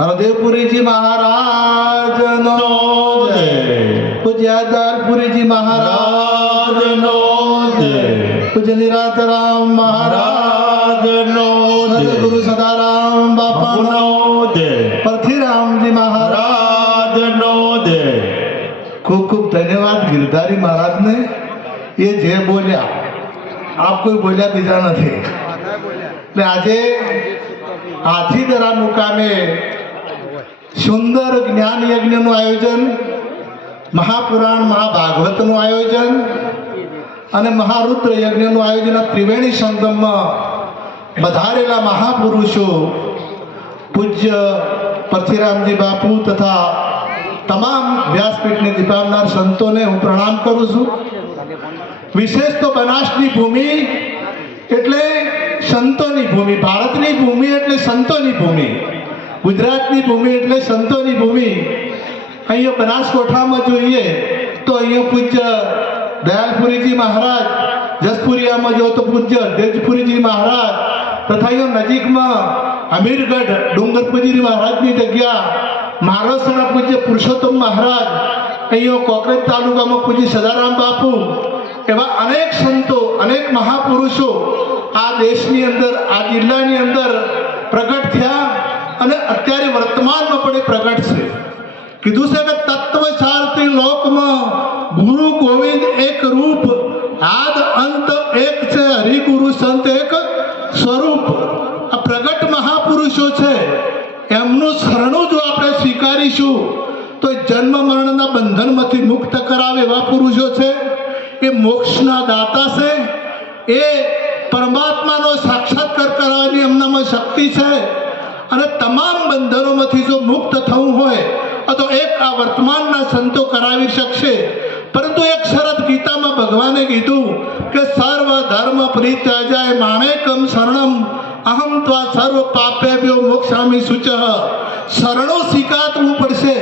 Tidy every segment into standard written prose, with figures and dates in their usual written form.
હરદેવપુરી જી મહારાજ નો જય, પૂજ્ય દલપુરી જી મહારાજ નો જય, પૂજ્ય નિરાતરામ મહારાજ નો જય, ગુરુ સદારામ બાપા નો જય, પરથીરામજી મહારાજ નો જય। खूब खूब धन्यवाद गिरधारी महाराज ने। ये जे बोलिया आप कोई बोलिया बीजा नहीं। आजे हाथीदरा मुकामे सुंदर ज्ञान यज्ञ नु आयोजन, महापुराण महाभागवत नु आयोजन अने महारुद्र यज्ञ नु आयोजन त्रिवेणी संगम में बधारेला महापुरुषो पूज्य परथीरामजी बापू तथा तमाम व्यासपीठ ने दीपावनार संतों ने हूँ प्रणाम करूँ छूं। विशेष तो बनासनी भूमि एटले संतोनी भूमि, भारतनी भूमि एटले संतोनी भूमि, गुजरातनी भूमि एटले संतोनी भूमि। अहींया बनासकांठामां जोईए तो अहींया पूज्य दयालपुरी जी महाराज, जसपुरियामां जो तो पूज्य तेजपुरी जी महाराज तथा अहींया नजीकमां अमीरगढ़ डूंगरपुरी महाराजनी जग्या महाराष्ट्र पूज्य पुरुषोत्तम महाराज, अहींया कोकरेज तालुकामां पूज्य सदाराम बापू, एवा अनेक संतो अनेक महापुरुषो आ देशनी अंदर आ जिल्लानी अंदर प्रगट थया अने अत्यारे वर्तमानमां पण प्रगट छे। कीधुं छे के तत्वसार त्रिलोकमां गुरु गोविंद एक रूप, आद अंत एक छे, हरि गुरु संत एक स्वरूप। आ प्रगट महापुरुषो छे एमनुं शरणुं जो आपणे स्वीकारीशुं तो जन्म मरणना बंधनमांथी मुक्त करावे एवा पुरुषो छे। ए मोक्षना दाता छे, ए परमात्मानो साक्षात्कार करावવાની એમનામાં શક્તિ છે અને તમામ બંધનોમાંથી જો મુક્ત થવું હોય તો એક આ વર્તમાનના સંતો કરાવી શકશે। પરંતુ એક શરત ગીતામાં ભગવાને કીધું કે સર્વ ધર્મ પરિત્યાજાય મામેકમ શરણમ અહમ ત્વા સર્વ પાપેભ્યો મોક્ષામિ શુચઃ। શરણો સ્વીકારવું પડશે,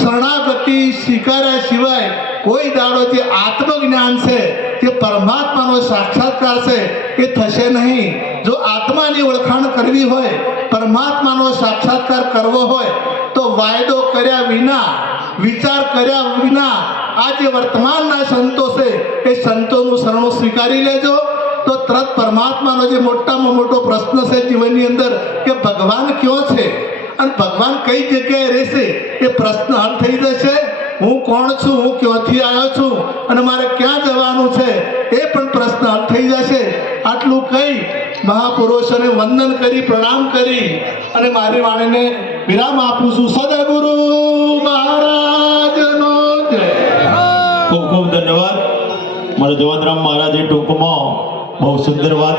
શરણાગતિ સ્વીકાર્યા સિવાય कोई दाड़ो जे आत्मज्ञान से जे परमात्मानो साक्षात्कार से ये थशे नहीं। जो आत्मानी ओळखाण करवी होय, परमात्मानो साक्षात्कार करवो होय तो वायदो कर्या विना, विचार कर्या विना आज वर्तमानना संतो से ए संतोनुं शरणुं स्वीकारी लेजो तो तरत परमात्मानो जे मोटामां मोटो प्रश्न छे जीवननी अंदर के भगवान क्यों छे अने भगवान कई जग्याए रहेशे ए प्रश्न हल थई जशे। हूँ कोण छूं, हूँ क्योंथी आव्यो छूं अने मारे क्यां जवानुं छे ए पण प्रश्न हल थई जशे। आटलुं कही महापुरुषोने वंदन करी प्रणाम करी अने मारी वाणीने विराम आपूं छुं। सद्गुरु महाराजनो जय। खूब खूब धन्यवाद। मारा जवानराम महाराजे टूंकमां बहुत सुंदर बात